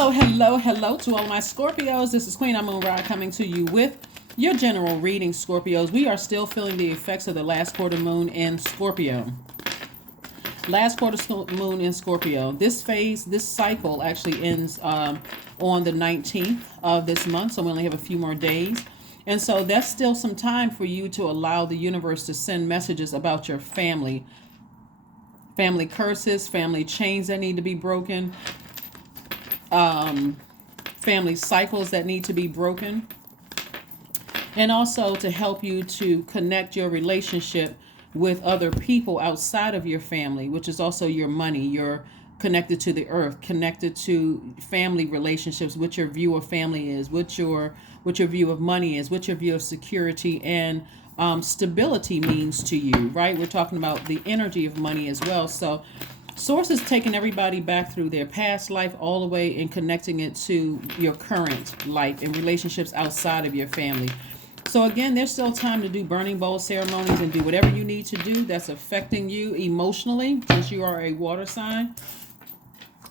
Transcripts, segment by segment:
Hello to all my Scorpios. This is Queen Amun Ra coming to you with your general reading, Scorpios. We are still feeling the effects of the last quarter moon in Scorpio. Last quarter moon in Scorpio. This phase, this cycle actually ends on the 19th of this month, so we only have a few more days. And so that's still some time for you to allow the universe to send messages about your family. Family curses, family chains that need to be broken, family cycles that need to be broken, and also to help you to connect your relationship with other people outside of your family, which is also your money. You're connected to the earth, connected to family relationships, what your view of family is, what your view of money is, what your view of security and stability means to you, right? We're talking about the energy of money as well. So Source is taking everybody back through their past life all the way and connecting it to your current life and relationships outside of your family. So again, there's still time to do burning bowl ceremonies and do whatever you need to do that's affecting you emotionally, since you are a water sign.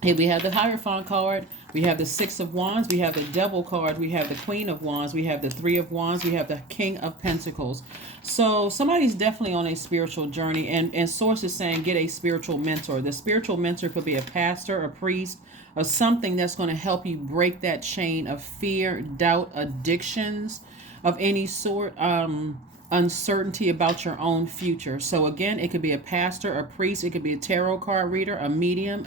Here we have the Hierophant card. We have the Six of Wands. We have the Devil card. We have the Queen of Wands. We have the Three of Wands. We have the King of Pentacles. So somebody's definitely on a spiritual journey. And Source is saying get a spiritual mentor. The spiritual mentor could be a pastor, a priest, or something that's going to help you break that chain of fear, doubt, addictions of any sort, uncertainty about your own future. So again, it could be a pastor, a priest. It could be a tarot card reader, a medium,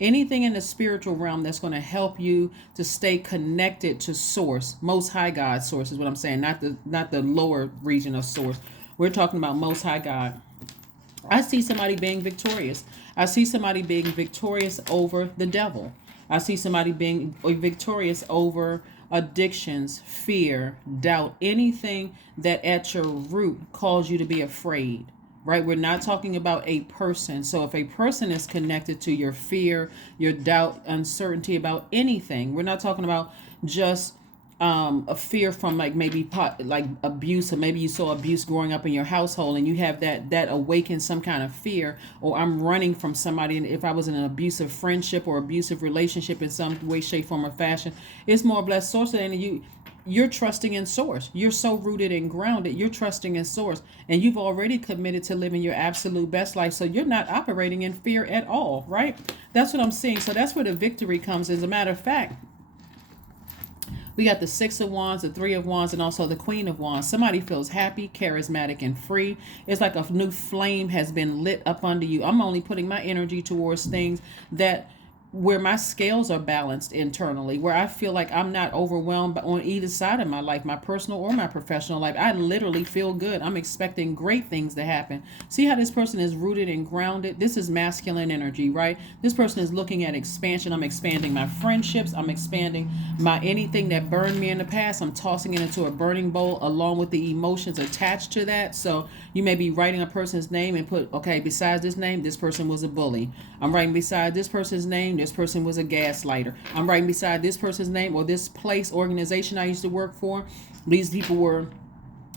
anything in the spiritual realm that's going to help you to stay connected to Source, Most High God. Source is what I'm saying, not the lower region of Source. We're talking about Most High God. I see somebody being victorious. I see somebody being victorious over the devil. I see somebody being victorious over addictions, fear, doubt, anything that at your root calls you to be afraid. Right? We're not talking about a person. So if a person is connected to your fear, your doubt, uncertainty about anything, we're not talking about just a fear from like maybe like abuse, or maybe you saw abuse growing up in your household and you have that awakens some kind of fear, or I'm running from somebody. And if I was in an abusive friendship or abusive relationship in some way, shape, form, or fashion, it's more blessed Source than you're trusting in Source. You're so rooted and grounded. You're trusting in Source. And you've already committed to living your absolute best life. So you're not operating in fear at all, right? That's what I'm seeing. So that's where the victory comes. As a matter of fact, we got the Six of Wands, the Three of Wands, and also the Queen of Wands. Somebody feels happy, charismatic, and free. It's like a new flame has been lit up under you. I'm only putting my energy towards things where my scales are balanced internally, where I feel like I'm not overwhelmed on either side of my life, my personal or my professional life. I literally feel good. I'm expecting great things to happen. See how this person is rooted and grounded? This is masculine energy, right? This person is looking at expansion. I'm expanding my friendships. I'm expanding my anything that burned me in the past. I'm tossing it into a burning bowl along with the emotions attached to that. So you may be writing a person's name and put, okay, besides this name, this person was a bully. I'm writing beside this person's name, this person was a gaslighter. I'm writing beside this person's name, or this place, organization I used to work for, these people were,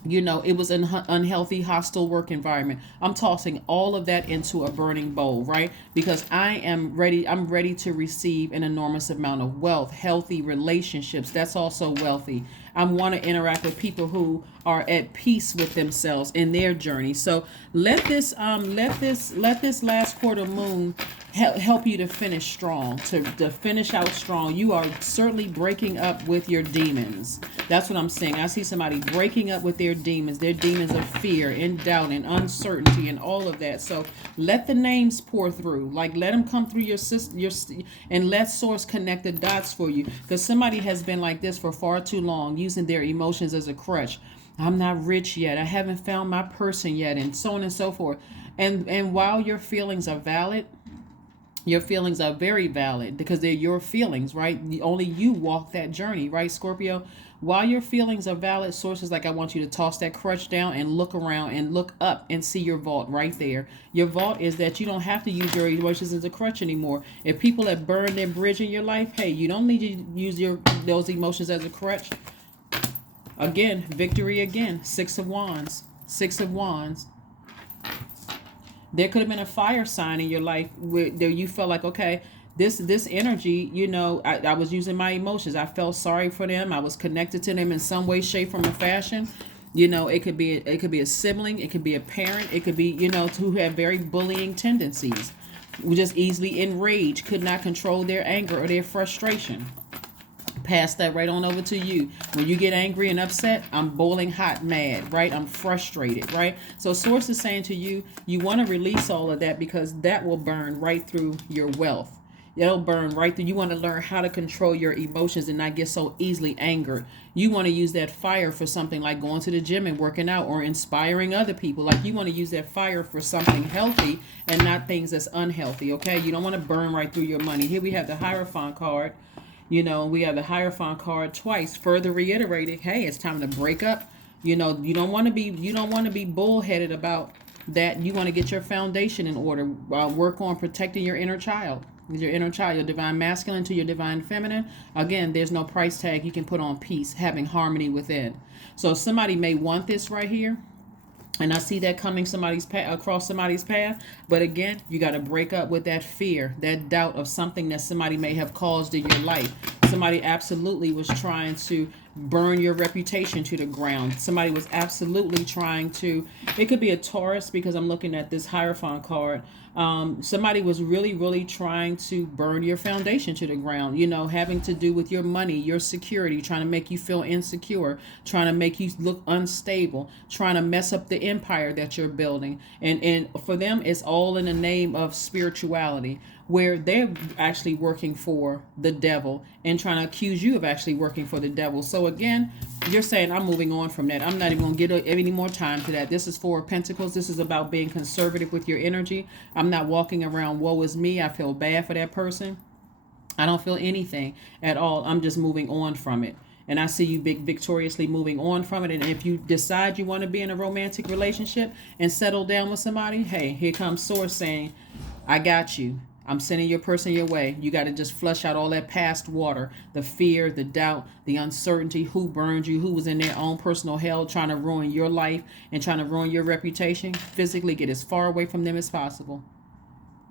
it was an unhealthy, hostile work environment. I'm tossing all of that into a burning bowl, right? Because I am ready. I'm ready to receive an enormous amount of wealth, healthy relationships. That's also wealthy. I want to interact with people who are at peace with themselves in their journey. So let this last quarter moon help you to finish strong, to finish out strong. You are certainly breaking up with your demons. That's what I'm saying. I see somebody breaking up with their demons of fear and doubt and uncertainty and all of that. So let the names pour through. Like, let them come through your system, and let Source connect the dots for you. Because somebody has been like this for far too long, using their emotions as a crutch. I'm not rich yet. I haven't found my person yet, and so on and so forth. And while your feelings are valid, your feelings are very valid because they're your feelings, right? Only you walk that journey, right, Scorpio? While your feelings are valid, Sources like I want you to toss that crutch down and look around and look up and see your vault right there. Your vault is that you don't have to use your emotions as a crutch anymore. If people have burned their bridge in your life, hey, you don't need to use those emotions as a crutch. Again, victory again. Six of Wands. Six of Wands. There could have been a fire sign in your life where you felt like, okay, This energy, you know, I was using my emotions. I felt sorry for them. I was connected to them in some way, shape, form, or fashion. You know, it could be a sibling, it could be a parent, it could be, you know, who have very bullying tendencies, who just easily enraged, could not control their anger or their frustration. Pass that right on over to you. When you get angry and upset, I'm boiling hot mad, right? I'm frustrated, right? So source is saying to you, you want to release all of that because that will burn right through your wealth. It'll burn right through. You want to learn how to control your emotions and not get so easily angered. You want to use that fire for something like going to the gym and working out or inspiring other people. Like you want to use that fire for something healthy and not things that's unhealthy, okay? You don't want to burn right through your money. Here we have the Hierophant card. You know, we have the Hierophant card twice, further reiterating, hey, it's time to break up. You know, you don't want to be bullheaded about that. You want to get your foundation in order. Work on protecting your inner child. Your divine masculine to your divine feminine. Again, there's no price tag you can put on peace, having harmony within. So somebody may want this right here. And I see that coming across somebody's path. But again, you got to break up with that fear, that doubt of something that somebody may have caused in your life. Somebody absolutely was trying to burn your reputation to the ground. Somebody was absolutely trying to, it could be a Taurus because I'm looking at this Hierophant card. Somebody was really, really trying to burn your foundation to the ground, you know, having to do with your money, your security, trying to make you feel insecure, trying to make you look unstable, trying to mess up the empire that you're building. And for them, it's all in the name of spirituality, where they're actually working for the devil and trying to accuse you of actually working for the devil. So again, you're saying, I'm moving on from that. I'm not even going to get any more time to that. This is Four of Pentacles. This is about being conservative with your energy. I'm not walking around, woe is me. I feel bad for that person. I don't feel anything at all. I'm just moving on from it. And I see you victoriously moving on from it. And if you decide you want to be in a romantic relationship and settle down with somebody, hey, here comes Source saying, I got you. I'm sending your person your way. You got to just flush out all that past water, the fear, the doubt, the uncertainty, who burned you, who was in their own personal hell trying to ruin your life and trying to ruin your reputation. Physically get as far away from them as possible.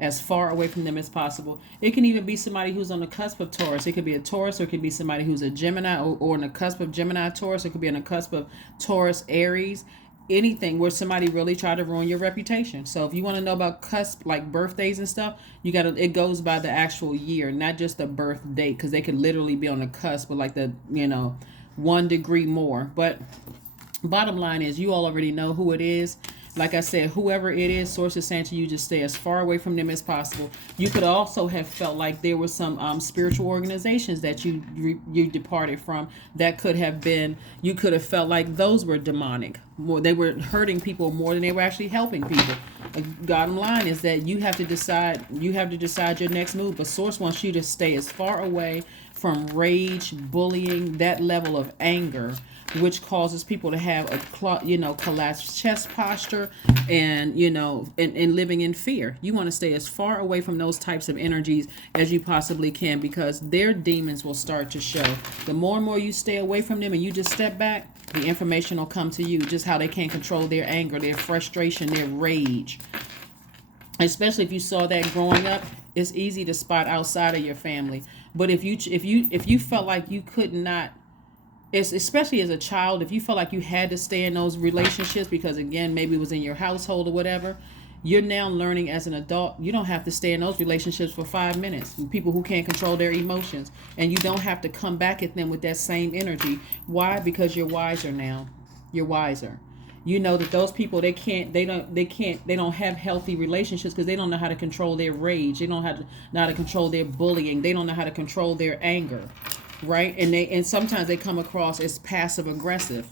As far away from them as possible. It can even be somebody who's on the cusp of Taurus. It could be a Taurus, or it could be somebody who's a Gemini, or on the cusp of Gemini, Taurus. It could be on the cusp of Taurus, Aries. Anything where somebody really tried to ruin your reputation. So if you want to know about cusp, like birthdays and stuff, you got to, it goes by the actual year, not just the birth date, because they could literally be on the cusp of like the, 1 degree more. But bottom line is, you all already know who it is. Like I said, whoever it is, Source is saying to you, just stay as far away from them as possible. You could also have felt like there were some spiritual organizations that you departed from that could have been, you could have felt like those were demonic. They were hurting people more than they were actually helping people. Bottom line is that you have to decide your next move. But Source wants you to stay as far away from rage, bullying, that level of anger, which causes people to have a collapsed chest posture and living in fear. You want to stay as far away from those types of energies as you possibly can, because their demons will start to show. The more and more you stay away from them and you just step back, the information will come to you, just how they can't control their anger, their frustration, their rage. Especially if you saw that growing up, it's easy to spot outside of your family. But if you felt like you could not, especially as a child, if you felt like you had to stay in those relationships because, again, maybe it was in your household or whatever, you're now learning as an adult, you don't have to stay in those relationships for 5 minutes. People who can't control their emotions. And you don't have to come back at them with that same energy. Why? Because you're wiser now. You're wiser. You know that those people, they don't have healthy relationships because they don't know how to control their rage. They don't know how to control their bullying. They don't know how to control their anger. Right? And sometimes they come across as passive aggressive,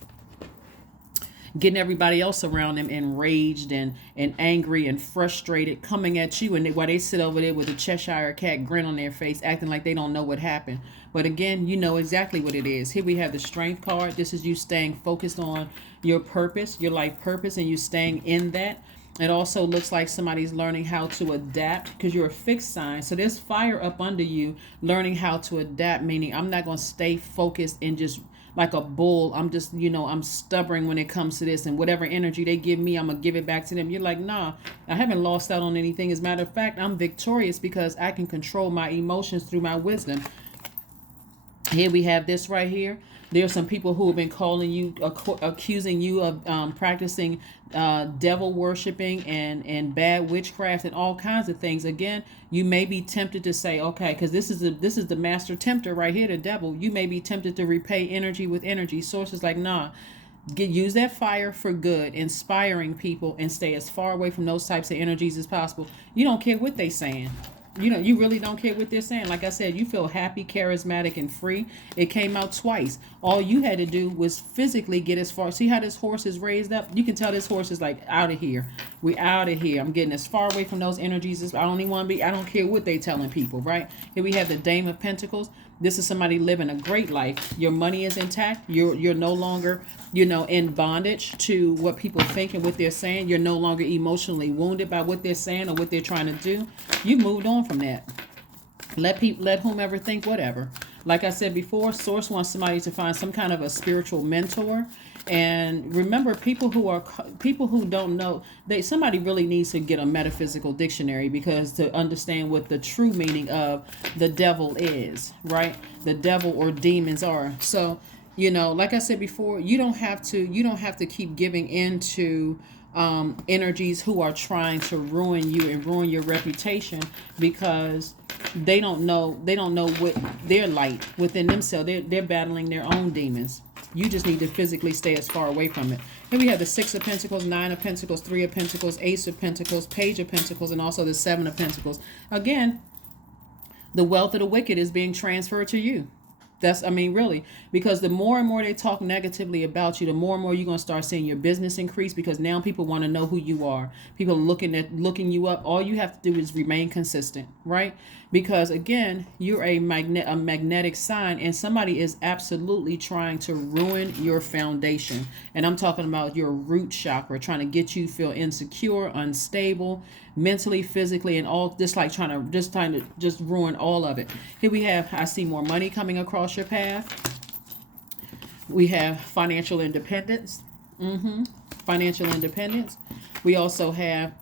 getting everybody else around them enraged and angry and frustrated, coming at you, and while they sit over there with a Cheshire cat grin on their face, acting like they don't know what happened. But again, you know exactly what it is. Here we have the Strength card. This is you staying focused on your purpose, your life purpose, and you staying in that. It also looks like somebody's learning how to adapt because you're a fixed sign. So there's fire up under you, learning how to adapt, meaning I'm not going to stay focused and just like a bull. I'm just, I'm stubborn when it comes to this, and whatever energy they give me, I'm gonna give it back to them. You're like, nah, I haven't lost out on anything. As a matter of fact, I'm victorious because I can control my emotions through my wisdom. Here we have this right here. There's some people who have been calling you, accusing you of practicing devil worshiping and bad witchcraft and all kinds of things. Again, you may be tempted to say, okay, because this is the master tempter right here, the devil. You may be tempted to repay energy with energy. Sources like, nah, use that fire for good, inspiring people, and stay as far away from those types of energies as possible. You don't care what they saying. You really don't care what they're saying. Like I said, you feel happy, charismatic, and free. It came out twice. All you had to do was physically get as far. See how this horse is raised up? You can tell this horse is like, out of here. We out of here. I'm getting as far away from those energies as I don't even want to be. I don't care what they telling people, right? Here we have the Dame of Pentacles. This is somebody living a great life. Your money is intact. You're no longer, in bondage to what people think and what they're saying. You're no longer emotionally wounded by what they're saying or what they're trying to do. You moved on from that. Let whomever think whatever. Like I said before, Source wants somebody to find some kind of a spiritual mentor. And remember, people who don't know, somebody really needs to get a metaphysical dictionary, because to understand what the true meaning of the devil is, right? The devil or demons are. So, like I said before, you don't have to keep giving into energies who are trying to ruin you and ruin your reputation, because they don't know what their light within themselves. They're battling their own demons. You just need to physically stay as far away from it. Here we have the Six of Pentacles, Nine of Pentacles, Three of Pentacles, Ace of Pentacles, Page of Pentacles, and also the Seven of Pentacles. Again, the wealth of the wicked is being transferred to you. Really, because the more and more they talk negatively about you, the more and more you're going to start seeing your business increase, because now people want to know who you are. People are looking you up. All you have to do is remain consistent, right? Because again, you're a magnetic sign, and somebody is absolutely trying to ruin your foundation. And I'm talking about your root chakra, trying to get you feel insecure, unstable, mentally, physically, and all this, like trying to ruin all of it. Here we have, I see more money coming across your path. We have financial independence. Financial independence. We also have,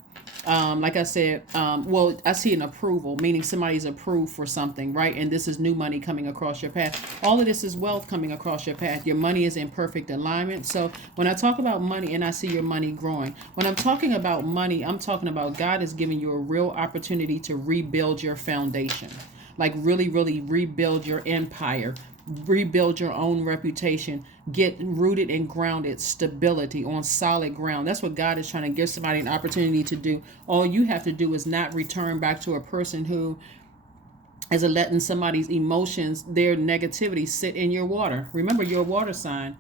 like I said, I see an approval, meaning somebody's approved for something, right? And this is new money coming across your path. All of this is wealth coming across your path. Your money is in perfect alignment. So when I talk about money and I see your money growing, when I'm talking about money, I'm talking about God is giving you a real opportunity to rebuild your foundation. Like really, really rebuild your empire, rebuild your own reputation, get rooted and grounded, stability on solid ground. That's what God is trying to give somebody an opportunity to do. All you have to do is not return back to a person who is letting somebody's emotions, their negativity sit in your water. Remember, you're a water sign.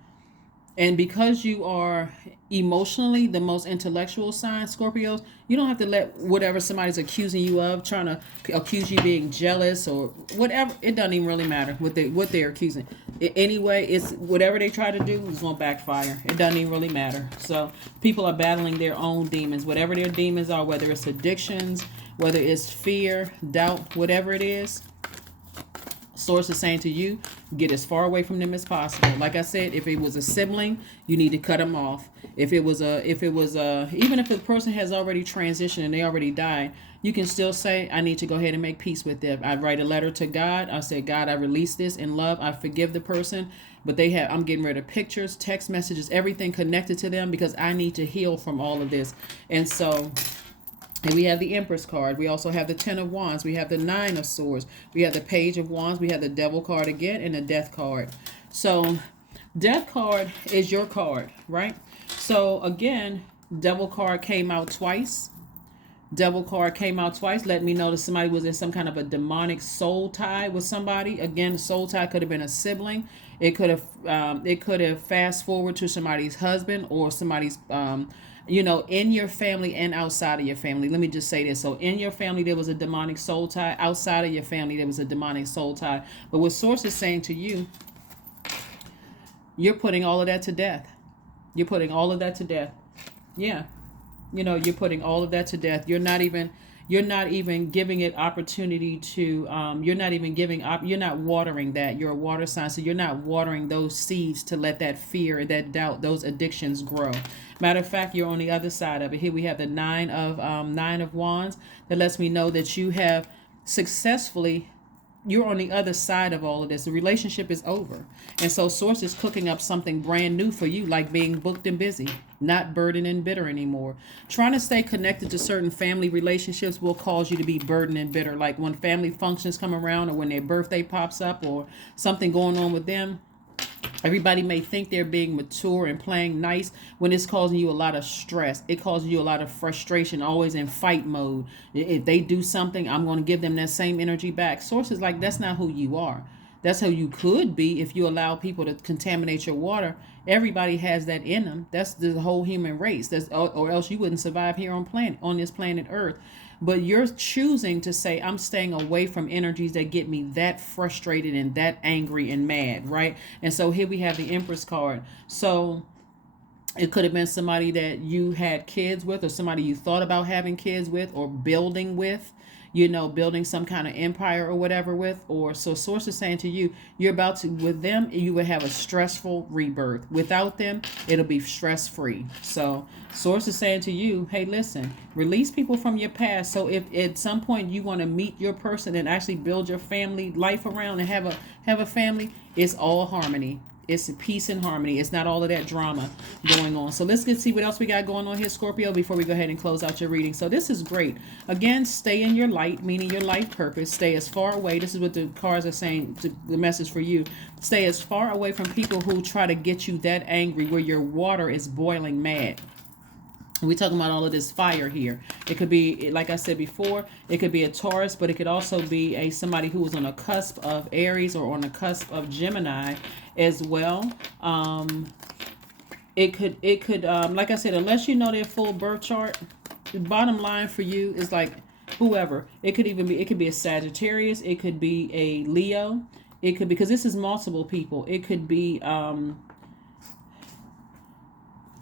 And because you are emotionally the most intellectual sign, Scorpios, you don't have to let whatever somebody's accusing you of, trying to accuse you being jealous or whatever. It doesn't even really matter what they're accusing. Anyway, it's whatever they try to do is going to backfire. It doesn't even really matter. So people are battling their own demons, whatever their demons are, whether it's addictions, whether it's fear, doubt, whatever it is. Source is saying to you, get as far away from them as possible. Like I said, if it was a sibling, you need to cut them off. Even if the person has already transitioned and they already died, you can still say, I need to go ahead and make peace with them. I write a letter to God. I say, God, I release this in love. I forgive the person, but I'm getting rid of pictures, text messages, everything connected to them, because I need to heal from all of this. And so, and we have the Empress card. We also have the Ten of Wands. We have the Nine of Swords. We have the Page of Wands. We have the Devil card again, and the Death card. So Death card is your card, right? So again, Devil card came out twice. Devil card came out twice. Let me know that somebody was in some kind of a demonic soul tie with somebody. Again, the soul tie could have been a sibling. It could have fast forward to somebody's husband or somebody's in your family and outside of your family. Let me just say this. So in your family, there was a demonic soul tie. Outside of your family, there was a demonic soul tie. But what Source is saying to you, you're putting all of that to death. You're putting all of that to death. Yeah. You're putting all of that to death. You're not even, you're not even giving it opportunity to, you're not even you're not watering that. You're a water sign, so you're not watering those seeds to let that fear, that doubt, those addictions grow. Matter of fact, you're on the other side of it. Here we have the nine of wands. That lets me know that you have successfully, you're on the other side of all of this. The relationship is over. And so source is cooking up something brand new for you, like being booked and busy, not burdened and bitter anymore. Trying to stay connected to certain family relationships will cause you to be burdened and bitter. Like when family functions come around, or when their birthday pops up, or something going on with them, everybody may think they're being mature and playing nice when it's causing you a lot of stress. It causes you a lot of frustration, always in fight mode. If they do something, I'm going to give them that same energy back. Sources like, that's not who you are. That's how you could be if you allow people to contaminate your water. Everybody has that in them. That's the whole human race. Or else you wouldn't survive here on this planet Earth. But you're choosing to say, I'm staying away from energies that get me that frustrated and that angry and mad, right? And so here we have the Empress card. So it could have been somebody that you had kids with, or somebody you thought about having kids with, or building with, building some kind of empire or whatever with. Or so source is saying to you, you're about to, with them, you would have a stressful rebirth. Without them, it'll be stress free. So source is saying to you, hey, listen, release people from your past. So if at some point you want to meet your person and actually build your family life around and have a family, it's all harmony. It's peace and harmony. It's not all of that drama going on. So let's see what else we got going on here, Scorpio, before we go ahead and close out your reading. So this is great. Again, stay in your light, meaning your life purpose. Stay as far away. This is what the cards are saying, the message for you. Stay as far away from people who try to get you that angry where your water is boiling mad. We're talking about all of this fire here. It could be, like I said before, it could be a Taurus, but it could also be somebody who is on a cusp of Aries or on a cusp of Gemini as well. It could, like I said, unless you know their full birth chart, the bottom line for you is like whoever. It could be a Sagittarius. It could be a Leo. It could, because this is multiple people. It could be,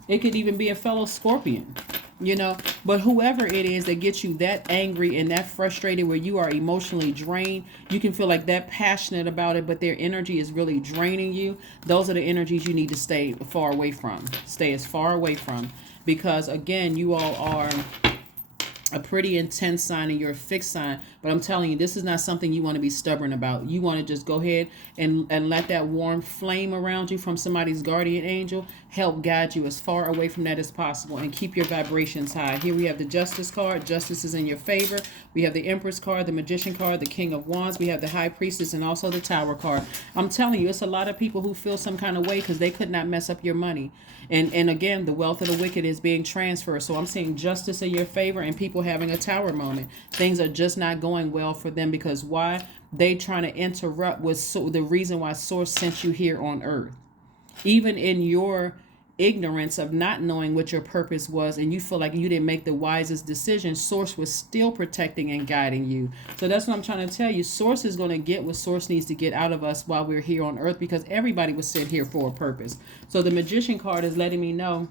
it could even be a fellow Scorpion, but whoever it is that gets you that angry and that frustrated where you are emotionally drained, you can feel like that passionate about it, but their energy is really draining you. Those are the energies you need to stay far away from. Stay as far away from, because again, you all are a pretty intense sign and you're a fixed sign, but I'm telling you, this is not something you want to be stubborn about. You want to just go ahead and let that warm flame around you from somebody's guardian angel help guide you as far away from that as possible, and keep your vibrations high. Here we have the Justice card. Justice is in your favor. We have the Empress card, the Magician card, the King of Wands. We have the High Priestess, and also the Tower card. I'm telling you, it's a lot of people who feel some kind of way because they could not mess up your money. And again, the wealth of the wicked is being transferred. So I'm seeing justice in your favor and people having a tower moment. Things are just not going well for them, because why? They trying to interrupt with the reason why Source sent you here on earth. Even in your ignorance of not knowing what your purpose was, and you feel like you didn't make the wisest decision, Source was still protecting and guiding you. So that's what I'm trying to tell you. Source is going to get what Source needs to get out of us while we're here on earth, because everybody was sent here for a purpose. So the Magician card is letting me know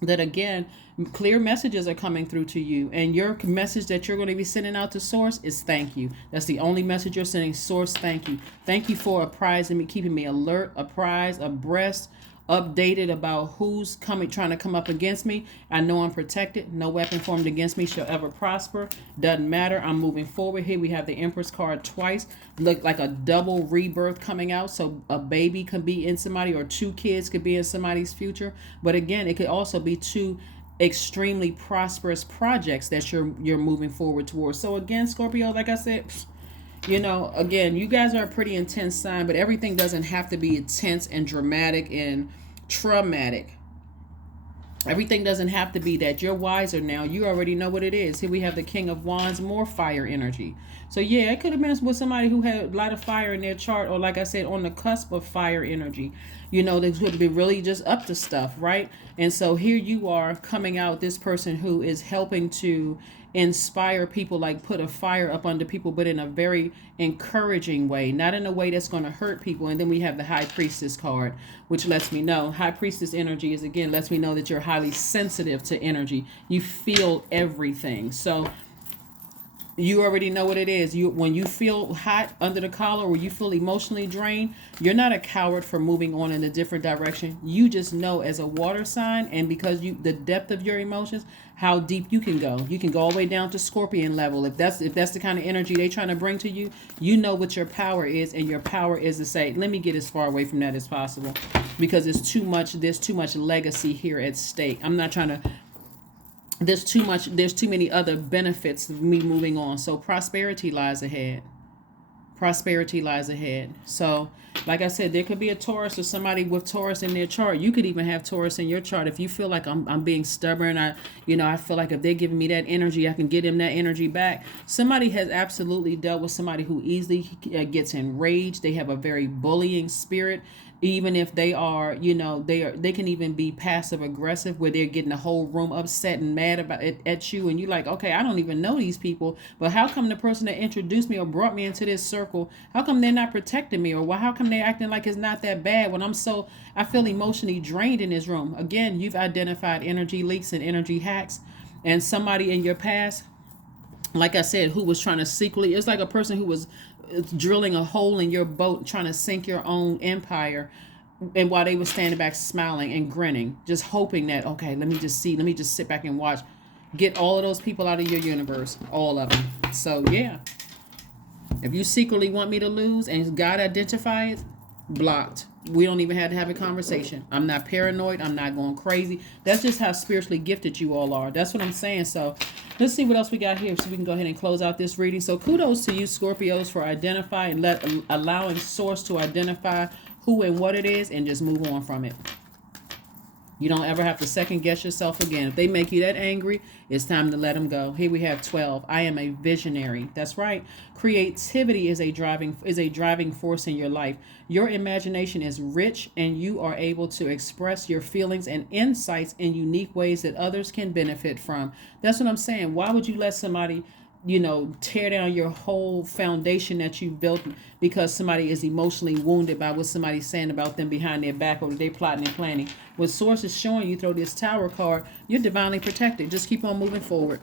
that, again, clear messages are coming through to you, and your message that you're going to be sending out to Source is thank you. That's the only message you're sending. Source, thank you. Thank you for apprising me, keeping me alert, apprised, abreast, updated about who's trying to come up against me. I know I'm protected. No weapon formed against me shall ever prosper. Doesn't matter. I'm moving forward. Here we have the Empress card twice. Look like a double rebirth coming out. So a baby could be in somebody, or two kids could be in somebody's future. But again, it could also be two extremely prosperous projects that you're moving forward towards. So again, Scorpio, like I said, again, you guys are a pretty intense sign, but everything doesn't have to be intense and dramatic and traumatic. Everything doesn't have to be that. You're wiser now. You already know what it is. Here we have the King of Wands, more fire energy. So yeah, it could have been with somebody who had a lot of fire in their chart, or like I said, on the cusp of fire energy. They could be really just up to stuff, right? And so here you are coming out, this person who is helping to inspire people, like put a fire up under people, but in a very encouraging way, not in a way that's going to hurt people. And then we have the High Priestess card, which lets me know, High Priestess energy is, again, lets me know that you're highly sensitive to energy. You feel everything. So You already know what it is. When you feel hot under the collar or you feel emotionally drained, you're not a coward for moving on in a different direction. You just know as a water sign, and because you the depth of your emotions, how deep you can go. You can go all the way down to scorpion level. If that's the kind of energy they're trying to bring to you, you know what your power is, and your power is to say, let me get as far away from that as possible, because there's too much legacy here at stake. I'm not trying to there's too many other benefits of me moving on. So prosperity lies ahead. Prosperity lies ahead. So like I said, there could be a Taurus or somebody with Taurus in their chart. You could even have Taurus in your chart. If you feel like I'm being stubborn, I feel like if they're giving me that energy, I can get them that energy back. Somebody has absolutely dealt with somebody who easily gets enraged. They have a very bullying spirit. Even if they are, they can even be passive aggressive, where they're getting the whole room upset and mad about it at you, and you're like, okay, I don't even know these people, but how come the person that introduced me or brought me into this circle, how come they're not protecting me, or how come they're acting like it's not that bad when I feel emotionally drained in this room? Again, you've identified energy leaks and energy hacks, and somebody in your past, like I said, who was trying to secretly, it's like a person who was drilling a hole in your boat, trying to sink your own empire, and while they were standing back smiling and grinning, just hoping that, okay, let me just sit back and watch. Get all of those people out of your universe, all of them. So yeah, if you secretly want me to lose and God identifies, blocked. We don't even have to have a conversation. I'm not paranoid. I'm not going crazy. That's just how spiritually gifted you all are. That's what I'm saying. So let's see what else we got here so we can go ahead and close out this reading. So kudos to you, Scorpios, for identifying, allowing source to identify who and what it is, and just move on from it. You don't ever have to second guess yourself again. If they make you that angry, it's time to let them go. Here we have 12. I am a visionary. That's right. Creativity is a driving force in your life. Your imagination is rich, and you are able to express your feelings and insights in unique ways that others can benefit from. That's what I'm saying. Why would you let somebody tear down your whole foundation that you built because somebody is emotionally wounded by what somebody's saying about them behind their back, or they're plotting and planning? What source is showing you through this Tower card, you're divinely protected. Just keep on moving forward.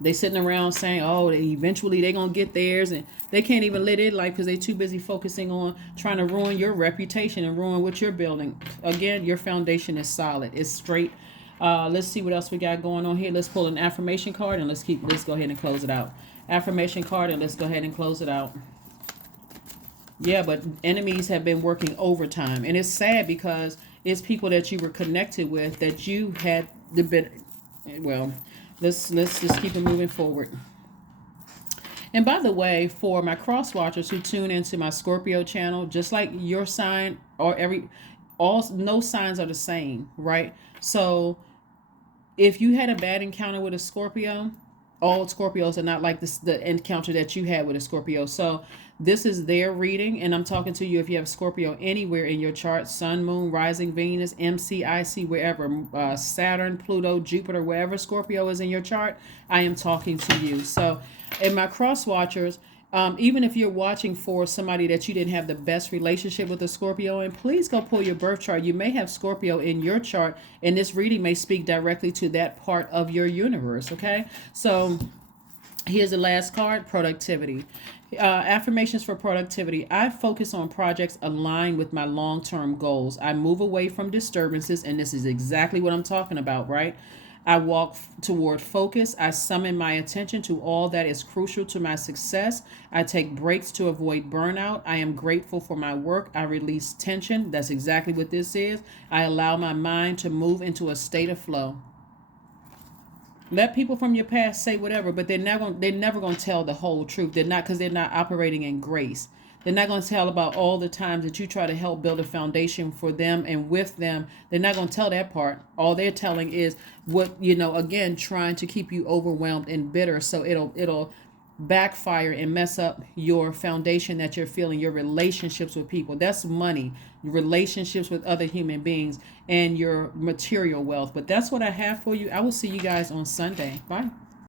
They sitting around saying, oh, eventually they're going to get theirs, and they can't even live their life because they're too busy focusing on trying to ruin your reputation and ruin what you're building. Again, your foundation is solid. It's straight. Let's see what else we got going on here. Let's pull an affirmation card, and let's go ahead and close it out. Affirmation card, and let's go ahead and close it out. Yeah, but enemies have been working overtime, and it's sad because it's people that you were connected with that you had the bit. Well, let's just keep it moving forward. And by the way, for my cross watchers who tune into my Scorpio channel, just like your sign or no signs are the same, right? So if you had a bad encounter with a Scorpio, all Scorpios are not like the encounter that you had with a Scorpio. So this is their reading, and I'm talking to you if you have Scorpio anywhere in your chart: Sun, Moon, Rising, Venus, MCIC, wherever, Saturn, Pluto, Jupiter, wherever Scorpio is in your chart, I am talking to you. So in my cross watchers, even if you're watching for somebody that you didn't have the best relationship with a Scorpio, and please go pull your birth chart. You may have Scorpio in your chart, and this reading may speak directly to that part of your universe, okay? So here's the last card: productivity. Affirmations for productivity. I focus on projects aligned with my long-term goals. I move away from disturbances, and this is exactly what I'm talking about, right? I walk toward focus. I summon my attention to all that is crucial to my success. I take breaks to avoid burnout. I am grateful for my work. I release tension. That's exactly what this is. I allow my mind to move into a state of flow. Let people from your past say whatever, but they're never going to tell the whole truth. They're not, because they're not operating in grace. They're not going to tell about all the times that you try to help build a foundation for them and with them. They're not going to tell that part. All they're telling is what, again, trying to keep you overwhelmed and bitter. So it'll backfire and mess up your foundation that you're feeling, your relationships with people. That's money, your relationships with other human beings, and your material wealth. But that's what I have for you. I will see you guys on Sunday. Bye.